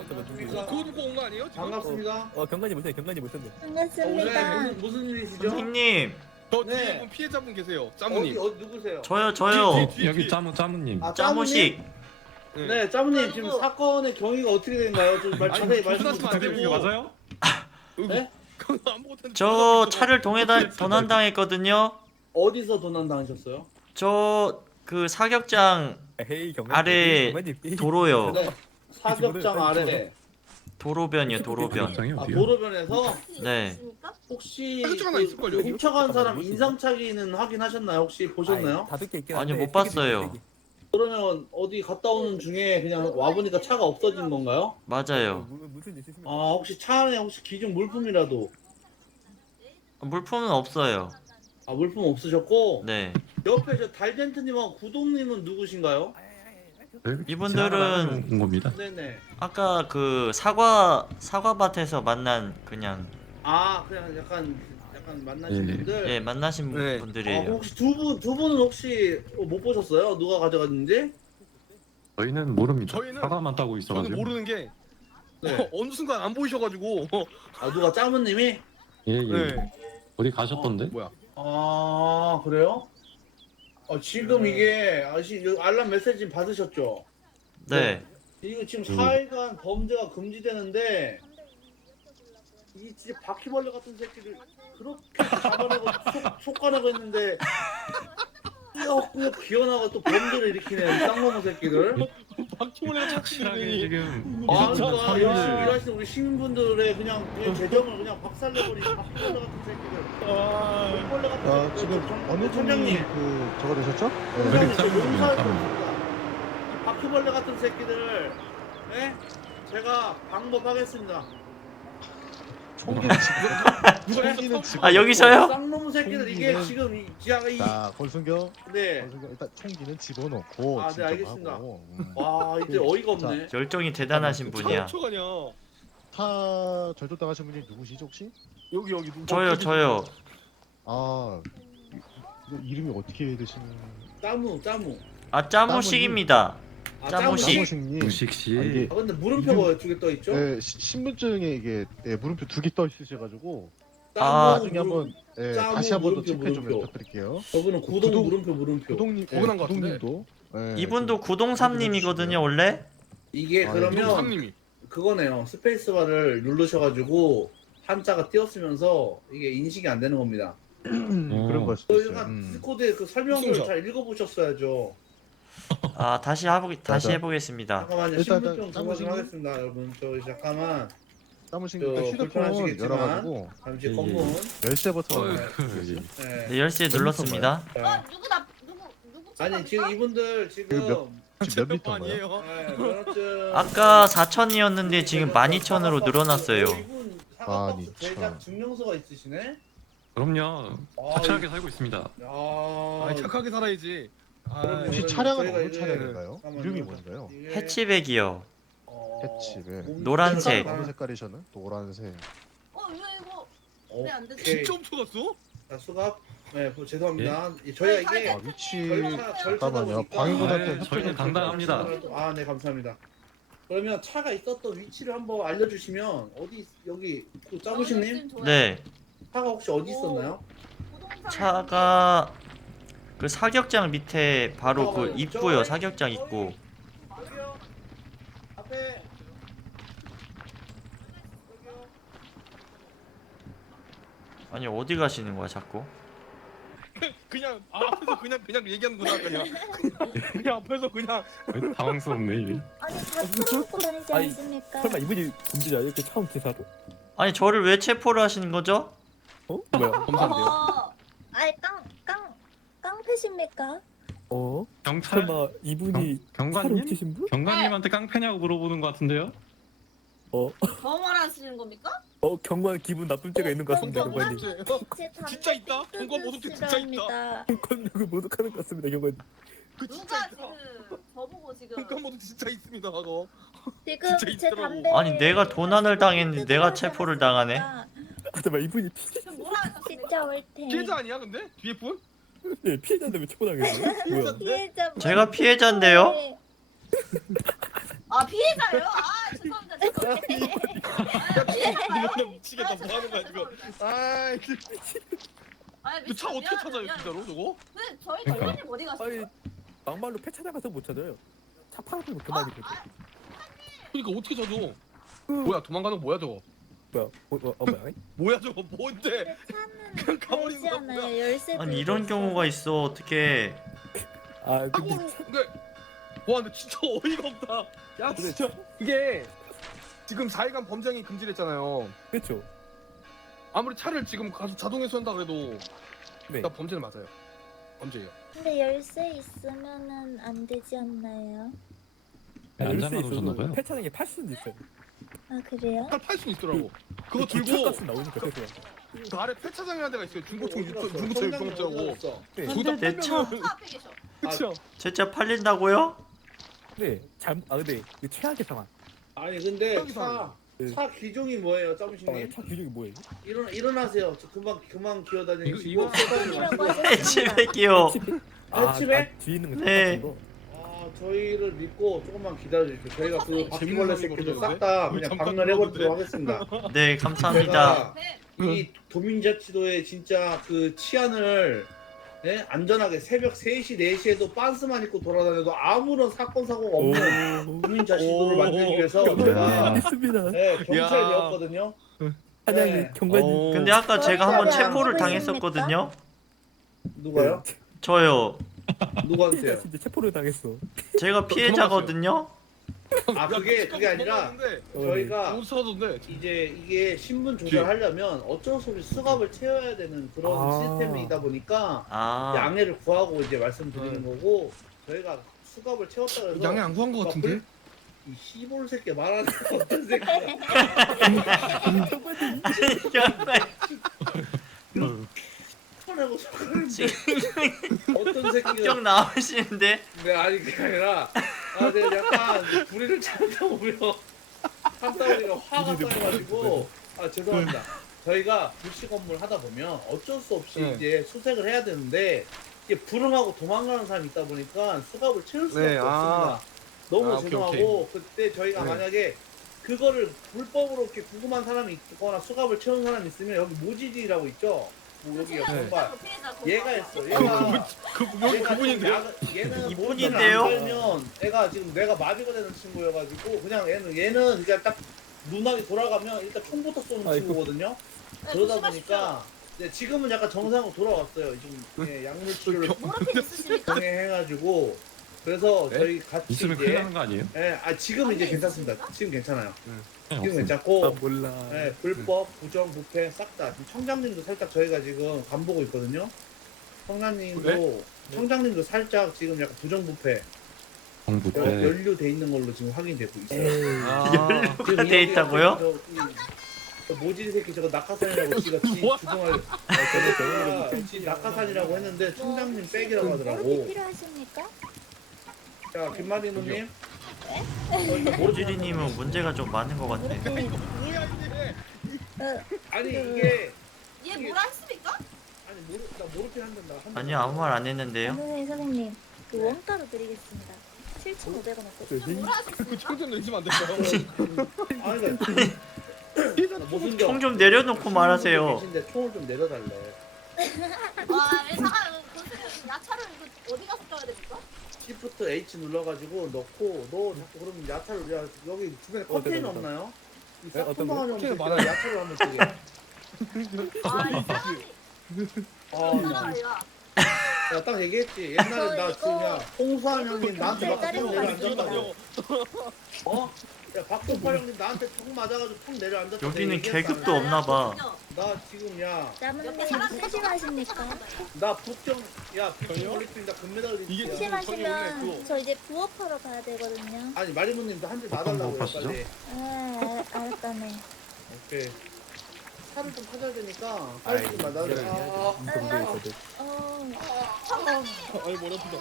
그거 듣고 온 거 아니에요? 지금? 반갑습니다. 경관이 못해 경관이 못한데. 반갑습니다. 오늘 무슨 일이시죠? 형님 저 네. 뒤에 분 피해자분 계세요. 어디 짜무님. 누구세요? 저요 여기 짜무님. 아, 짜무식 네, 짜무님 지금 사건의 경위가 어떻게 된가요? 좀 아니, 자세히 말씀 조선하시면 안 부탁드리고. 됩니다. 맞아요? 네? 그거 아무것도 안 저 들어가지고. 차를 도난당했거든요. 어디서 도난당하셨어요? 저 그 사격장 헤이 아래 도로요. 네. 사격장 아래. 도로변이요 도로변. 장이 아, 어디요? 도로변에서 네. 혹시 사격장 하나 있을걸요? 훔쳐간 사람 인상착의는 확인하셨나요? 혹시 보셨나요? 다섯 개 있긴 아니요, 한데 못 봤어요. 그러면 어디 갔다 오는 중에 그냥 와보니까 차가 없어진 건가요? 맞아요. 무슨 일 있으시면 아, 혹시 차 안에 혹시 기존 물품이라도 물품은 없어요. 아, 물품 없으셨고 네. 옆에 저 달젠트님하고 구동님은 누구신가요? 이분들은 온 겁니다. 네네. 아까 그 사과밭에서 만난 그냥 아, 그냥 약간 만나신 예. 분들. 예 만나신 네. 분들이에요. 혹시 두 분은 혹시 못 보셨어요? 누가 가져갔는지? 저희는 모릅니다. 저희는- 사과만 따고 저는 있어가지고. 모르는 게 네. 어느 순간 안 보이셔가지고. 아, 누가 짜무님이? 예, 예. 네. 어디 가셨던데? 뭐야? 아, 그래요? 지금 이게 알람 메시지 받으셨죠? 네. 이거 지금 4일간 범죄가 금지되는데 이 진짜 바퀴벌레 같은 새끼를 그렇게 잡아내고 속가내고 했는데 꾸역꾸역 기어나가 또 범죄를 일으키네, 이 쌍놈의 새끼들. 박종훈이가 확실하게 착실하게 지금 아, 진짜 그러니까 사람들. 열심히 일하시는 우리 시민분들의 그냥 재정을 그냥 박살내버린 바퀴벌레 같은 새끼들. 바퀴벌레 같은 아, 새끼들. 지금 어느 분이 청장님. 저거 되셨죠? 회장님, 저 쌍놈이야, 용서할 수 쌍놈. 없습니다. 이 바퀴벌레 같은 새끼들, 네? 제가 방법하겠습니다. 총기는 지금 총기는 지금 아 여기서요? 쌍놈 새끼들 이게 총기는- 지금 이 지하가 이 자, 권순경 네. 일단 총기는 집어넣고 아, 네, 진정하고. 알겠습니다. 와, 이제 어이가 없네. 열정이 대단하신 분이야. 쫓아가냐? 타 절도당하신 분이 누구시죠 혹시? 여기 저요. 아, 이름이 어떻게 되시는? 짜무. 아 짜무식입니다. 아, 짜무식. 장호식님. 무식 씨. 아, 이게 아, 근데 물음표가 두개 떠 있죠? 네, 신분증에 이게 물음표 2개 떠 있으셔가지고 아, 짜무 나중에 한번 짜무 다시 한번 더 물음표, 체크해 좀 물음표. 부탁드릴게요. 저분은 구동 구동- 물음표. 구동님, 구분한 것 같은데? 구동님도. 이분도 구동삼님이거든요 원래. 이게 아, 그러면 상님이. 그거네요. 스페이스바를 누르셔가지고 한자가 띄었으면서 이게 인식이 안 되는 겁니다. 그런 걸 수도 있어요. 저희가 디스코드에 그 설명을 무슨 잘 읽어보셨어야죠. 아 다시 맞아. 해보겠습니다. 잠깐만요. 일단 신분증 짜무식님? 정확히 하겠습니다, 여러분. 저 잠깐만 사무실 저 휴대폰 불편하시겠지만 열어가지고 잠시 예, 검문. 열쇠 버튼 여기. 네. 네, 열쇠 눌렀습니다. 네. 누구 아니 지금 이분들 지금 지금 몇 리터인가요? 아니에요. 네, 면허증 아까 4,000이었는데 지금 12,000으로 늘어났어요. 이분 사과박스 12,000. 제작 증명서가 있으시네. 그럼요. 아, 착실하게 살고 있습니다. 아, 착하게 살아야지. 그러면 혹시 저희가 차량은 저희가 어느 이제- 차량인가요? 잠깐만요. 이름이 뭔가요? 이게, 해치백이요. 해치백. 노란색. 어느 색깔이셨나요? 노란색. 왜 이거 어, 왜 안 되지? 오케이. 진짜 훔쳐갔어? 자, 수갑. 네, 죄송합니다. 저희가 이게 아, 위치 절차다 잠깐만요. 보니까 방위군한테 네, 저희는 당당합니다. 아, 네, 감사합니다. 그러면 차가 있었던 위치를 한번 알려주시면 어디 여기 그 짜무식님 네. 차가 혹시 어디 있었나요? 차가 그 사격장 밑에 바로 그 입구요. 사격장 입구. 여기요. 앞에. 여기요. 아니 어디 가시는 거야 자꾸? 그냥 앞에서 그냥 얘기하는구나 그냥. 그냥 앞에서 그냥. 당황스럽네 이게. 아니 다 풀어놓고 다니지 아니, 않습니까? 설마 이분이 금지자 이렇게 처음 기사로? 아니 저를 왜 체포를 하시는 거죠? 뭐야? 검사인데요. 아니 깡패십니까? 경찰 설마 이분이 차를 경관님? 훔치신 분? 경관님한테 깡패냐고 물어보는 것 같은데요? 뭐 말하시는 겁니까? 경관 기분 나쁠 때가 있는 것 같습니다, 경관님. 진짜 있다? 공간 모독죄 진짜 있다. 경관님을 모독하는 것 같습니다, 경관님. 그 진짜 누가 있다. 지금 저보고 지금 공간 모독 진짜 있습니다 그거. 지금 진짜 제 있더라고. 담배 아니 내가 도난을 당했는데 내가 체포를 당하네. 아, 잠깐만 이분이 지금 뭐라 하셨습니까? 진짜 옳대. 피해자 아니야 근데? 뒤에 분? 피해자인데 왜 체포당했어요? 뭐야? 피해자 제가 피해자인데요? 아 피해자요? 아 죄송합니다. 미치겠다. 뭐 하는 거야 지금? 아이, 아니 차 어떻게 찾아요 진짜로 저거? 근데 저희 그러니까. 대표님 어디 가셨어? 아니 막말로 폐 찾아가서 못 찾아요. 차 팔아서 그만이 거든. 그러니까 어떻게 찾아? 뭐야 도망가는 거 뭐야 저거? 뭐야? 뭐야? 뭐야 저거 뭔데? 그냥 가버린 열쇠 거야, 하나요? 뭐야? 열쇠 아니 이런 경우가 있어 어떻게? 아 근데 근데 와 근데 진짜 어이가 없다. 야 진짜 이게 지금 4일간 범죄행위 금지됐잖아요. 그렇죠. 아무리 차를 지금 가서 자동에서 한다 그래도 네. 나 범죄는 맞아요. 범죄예요. 근데 열쇠 있으면은 안 되지 않나요? 안 잡아놓으셨나 봐요. 폐 찾는 게 팔 수는 있어요. 아 그래요? 팔 수 있더라고. 그거 들고 주차값은 나오니까 그래서. 그 아래 폐차장이라는 데가 있어요. 중고층 어디 갔어? 중고층 성장님 유통업자고. 어디 갔어? 네. 거기다 내 차. 팔면은 차 앞에 계셔. 그쵸? 제 차 팔린다고요? 네. 근데 이 최악의 상황. 아니 근데 저기 차 네. 차 기종이 뭐예요, 짜무식님? 차 규정이 뭐예요? 일어나세요. 저 그만 기어다니시고 이거 해치백이라고 쏟아지고 하셨습니다. 해치백이요. 해치백? 뒤에 있는 거. 네. 같은 거. 저희를 믿고 조금만 기다려주십시오. 저희가 그 바퀴벌레 새끼들 재밌는 싹 다 우리 그냥 잠깐 박멸해보도록 하겠습니다. 네 감사합니다. 제가 네. 이 도민자치도의 진짜 그 치안을 예? 안전하게 새벽 3시, 4시에도 빤스만 입고 돌아다녀도 아무런 사건 사고가 없는 오. 도민자치도를 오. 만들기 위해서 경관님 제가 있습니다. 예, 경찰이 야. 되었거든요. 사장님 네. 경관님. 근데 아까 제가 한번 머리카락이 안 체포를 보고 당했었거든요. 누가요? 저요. 누구한테요? 진짜 체포를 당했어. 제가 피해자거든요. 아 그게 아니라 저희가 못 사던데. 이제 이게 신분 조달하려면 어쩔 수 없이 수갑을 채워야 되는 그런 아. 시스템이다 보니까 아 양해를 구하고 이제 말씀드리는 거고 저희가 수갑을 채웠다 그래서 양해 안 구한 거 같은데? 이 시볼 새끼 말하는 거 어떤 새끼야? 화내고 어떤 새끼가 좀 나오시는데 네 아니 그게 아니라 내가 약간 불의를 참다 보면 참다 보니까 화가 쌓여가지고 죄송합니다. 저희가 불시 건물 하다 보면 어쩔 수 없이 네. 이제 수색을 해야 되는데 이게 불응하고 도망가는 사람이 있다 보니까 수갑을 채울 수밖에 네, 없습니다. 너무 오케이, 죄송하고 그때 저희가 네. 만약에 그거를 불법으로 이렇게 궁금한 사람이 있거나 수갑을 채운 사람이 있으면 여기 모지지라고 있죠. 뭐 여기가 정말 얘가 했어. 얘가 그분인데요? 얘는 이분인데요? 안 걸면 애가 지금 뇌가 마비가 되는 친구여가지고 그냥 얘는 그냥 딱 눈앞이 돌아가면 일단 총부터 쏘는 아이고. 친구거든요. 그러다 보니까 지금은 약간 정상으로 돌아왔어요. 지금 약물 치료를 모르핀 있으십니까? 통해가지고 그래서 네? 저희 같이 있으면 큰일 이제 나는 거 아니에요? 지금 이제 괜찮습니다. 지금 괜찮아요. 지금 아 괜찮고 몰라. 불법, 부정, 부패 싹 다. 지금 청장님도 살짝 저희가 지금 간보고 있거든요. 청장님도 그래? 청장님도 살짝 지금 약간 부정, 부패 정부대. 연루돼 있는 걸로 지금 확인되고 있어요. 에이. 지금 돼 있다고요? 저 모질 새끼 저거 낙하산이라고 지가 주동할 저거 낙하산이라고 했는데 청장님 백이라고 모르핀 하더라고. 필요하십니까? 자 김마리노님. 모지리님은 문제가 좀 많은 것 같아. 모르핀. 아니 이게 얘 뭐라 했습니까? 아니 나 모르핀 한단다. 아니요 아무 말 안 했는데요. 선생님 그 원가로 드리겠습니다. 7,500원 어때요? 네. 뭐라 하셨습니까? 그 총좀 내시면 안 될까요? 아니 그러니까 무슨 총 좀 내려놓고 말하세요. 계신데 총을 좀 내려달래. 와, 잠깐 선생님 야차를 이거 어디 가서 써야 됩니까? Shift H 눌러가지고 넣고 너 자꾸 그러면 야차를 여기 주변에 컨테이너 됐다. 없나요? 이 네, 어떤 거? 싹통방안이 컨테이너 없는 많아요. 야차를 하면 되게. 아, 이 사람이 아, 야, 딱 얘기했지. 옛날에 나 이거 지금 홍수환 형님 나한테 막 경찰 총 따르고 내려앉았다고. 어? 야 박동팔 형님 나한테 총 맞아가지고 총 내려앉았다. 여기는 내가 얘기했잖아. 계급도 없나 봐. 나 지금 나무님 심심하십니까? 나 북경 북경 올림픽 나 금메달 이게 리스트야. 심심하시면 저 이제 부업하러 가야 되거든요. 아니 마리모님도 한 줄 놔달라고요 뭐 빨리. 알았다네. 오케이. 차를 좀 찾아야 되니까 빨리 좀 놔달라. 인정돼 있어도. 아이 머리 아프다.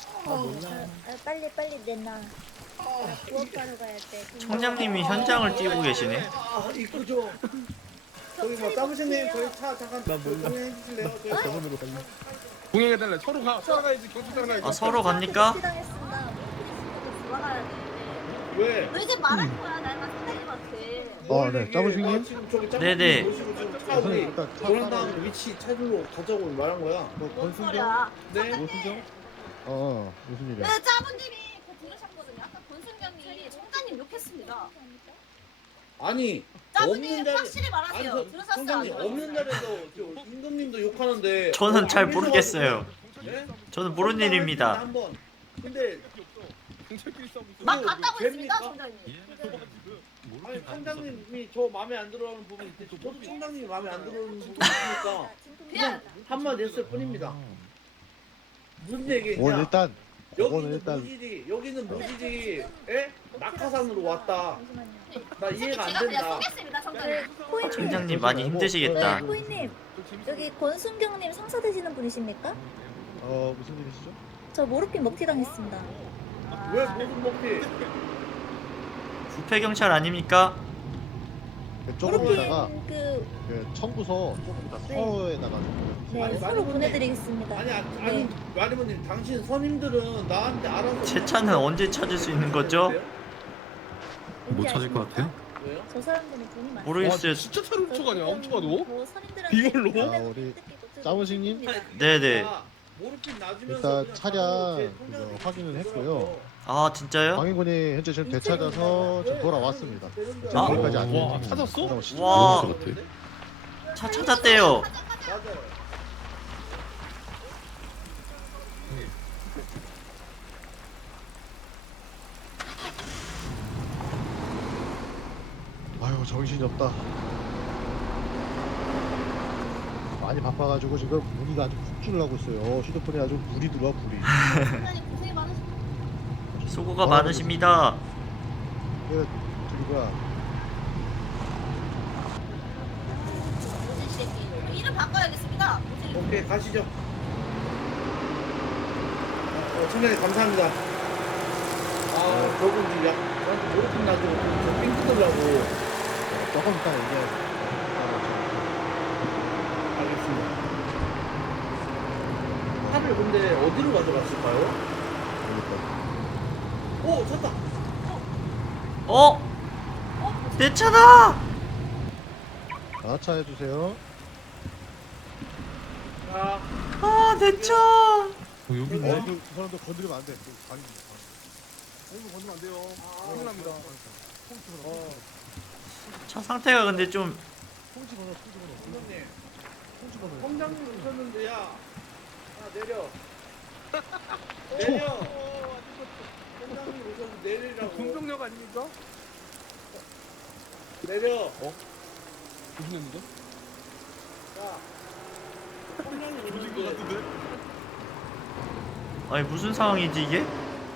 빨리 내놔. 부업하러 가야 돼. 청장님이 현장을 뛰고 계시네. 이쁘죠. 저기 뭐 짜무신님 저희 차 잠깐 나 몰라. 동행해 주실래요? 저희 병원으로 갈래. 동행해달래. 서로 가야지. 경찰 가야지. 아 서로 갑니까? 당했습니다. 돌아가야 돼. 왜? 너 이제 말할 거야, 나 선생님한테. 네. 짜부식님? 지금 저기 짜부식님 네네. 모시고 지금 차 우선 우리 일단 차 도난당 위치 찾으러 가자고 말한 거야. 뭐 뭔 권순경? 소리야? 네. 선생님, 무슨 일이야? 그 짜부님이 그 들으셨거든요. 아까 권순경님이 총장님 욕했습니다. 아니 짜부님 없는 자리 확실히 말하세요. 아니 들으셨어요? 안 총장님 없는 자리에서 저 임금님도 욕하는데 저는 잘 안 계셔가지고. 모르겠어요. 네? 저는 모르는 일입니다. 한번. 근데 경찰끼리 싸우고 있어. 막 갔다고 됩니까? 했습니다, 총장님. 아니 총장님이 저 마음에 안 들어하는 부분이 있대. 저도 총장님이 마음에 안 들어하는 부분이 있으니까 그냥 한마디 했을 뿐입니다. 무슨 얘기냐? 오늘 일단 여기는 일단 여기는 모질이 에? 낙하산으로 왔다. 나 이해가 안 제가 그냥 된다. 쏘겠습니다, 총장님. 코인 총장님 많이 힘드시겠다. 네, 코인님 여기 권순경님 상사 되시는 분이십니까? 무슨 일이시죠? 저 모르핀 먹튀 당했습니다. 왜 모든 먹튀? 부패 경찰 아닙니까? 조금 모르핀 있다가 그 청구서 조금 이따 네. 서에다가 네, 아니, 서로 말해보네. 보내드리겠습니다. 아니 마리모님 당신 선임들은 나한테 알아서 제 차는 언제 찾을 수 있는 거죠? 못 왠지 찾을 것 아십니까? 같아요? 왜요? 저 사람들은 돈이 많아요. 모르겠어요. 진짜 차를 훔쳐가냐? 훔쳐가 너? 뭐 선임들한테 이걸로? 돈을 우리 뜯기고 뜯기고 짜부식님? 뜯깁니다. 네네. 모르핀 놔주면서 일단 그냥 차량 가서 제 그거 통장에 확인을 했고요. 주더라고요. 아 진짜요? 방해군이 현재 지금 되찾아서 지금 돌아왔습니다. 지금 아? 거기까지 안 와, 됐는데 찾았어? 와. 것 같아. 차 찾았대요. 맞아요. 아유 정신이 없다. 많이 바빠가지고 지금 문의가 아주 훅줄 나고 있어요. 휴대폰에 아주 불이 들어와 불이. 총장님 고생이 많으십니다. 수고가 많으십니다. 저기 뭐야? 모진 씨의 이름 바꿔야겠습니다. 모진 오케이 가시죠. 총장님 감사합니다. 저분 이제 저한테 모르핀 놔주고 저삥 뜯으려고. 조금 이따 이제 알겠습니다. 차를 근데 어디로 가져갔을까요? 오 찾다. 어? 내 차다! 나차 해주세요. 자, 아, 내 차! 여기 있네. 그 사람도 건드리면 안 돼. 이거 건드면 안 돼요. 큰일 납니다. 차 상태가 근데 좀 총장님. 총장님 오셨는데 야 내려. 내려. 총장님 오셨는데 내리라고. 군병력 아닙니까? 내려. 무슨 년이죠? 자. 총장님 조진 것 오셨는데. 같은데? 아니 무슨 상황이지 이게?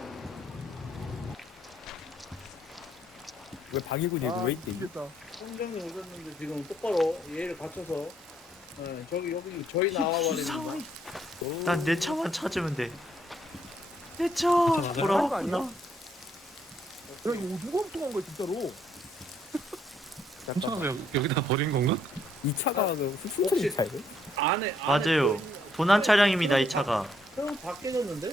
왜 방해군이 왜 있대? 미치겠다. 총장님 오셨는데 지금 똑바로 예의를 갖춰서 저기 여기 저희 나와버립니다. 난 내 차만 찾으면 돼. 내 차 하는 거 돌아왔구나. 아니야? 야 이거 누가 훔쳐간 거야 진짜로? 훔쳐가 왜 여기다 버린 건가? 이 차가 그 혹시- 훔쳐진 차예요? 안에 맞아요. 도난 차량입니다 이 차가. 다 깨졌는데?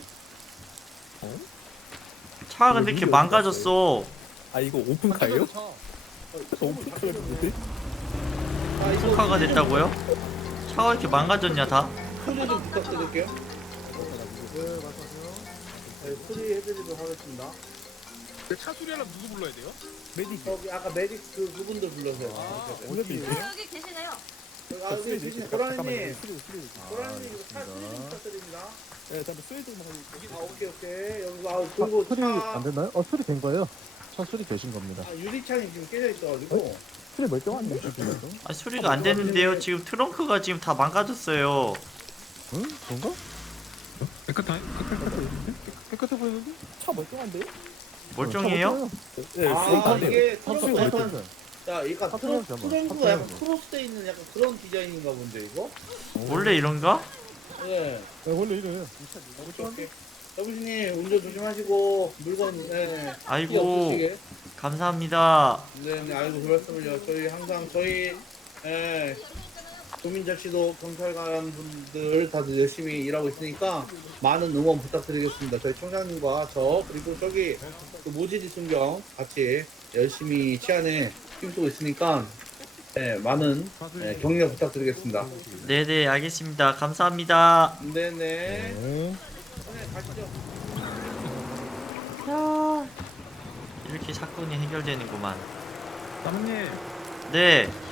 차가 근데 이렇게 망가졌어. 아 이거 오픈카예요? 차. 저 오픈카를 보는데? 아 이거 오픈카가 됐다고요? 차가 이렇게 망가졌냐 다? 소리 좀 부탁드릴게요. 네 말씀하세요. 네, 수리해드리도록 하겠습니다. 차 수리하려면 누구 불러야 돼요? 메딕 저기 아까 메딕 그분들 불러서요. 오늘이 여기 계시네요. 여기 계신 고라니님, 수리 고라니님 이거 차 수리 좀 부탁드립니다. 네 잠깐 수리 좀 하고 아 오케이 여기 그리고 수리 안 차 됐나요? 수리 된 거예요. 차 수리 되신 겁니다. 유리창이 지금 깨져 있어가지고 수리 멀쩡한데? 아 수리가 안 됐는데요. 지금 트렁크가 지금 다 망가졌어요. 응? 그런가? 깨끗하게? 깨끗해 보이는데? 차 멀쩡한데? 멀쩡해요? 네 아 수리 안 돼요. 이게 탑승 트렁크 약간 어땠어요? 야 이거 탑승 트렁크가 약간 탑승. 크로스돼 있는 약간 그런 디자인인가 본데 이거? 원래 이런가? 네. 네, 원래 이래요. 오케이. 여부님 운전 조심하시고 물건 아이고 없으시게. 감사합니다. 네, 아이고 그 말씀을요. 저희 항상 저희 도민자치도 경찰관 분들 다들 열심히 일하고 있으니까 많은 응원 부탁드리겠습니다. 저희 총장님과 저 그리고 저기 그 모지리 순경 같이 열심히 치안에 느낌 쓰고 있으니까 네, 많은 격려 부탁드리겠습니다. 네네 알겠습니다. 감사합니다. 네네. 네. 네, 가시죠. 야 이렇게 사건이 해결되는구만. 땀님 네.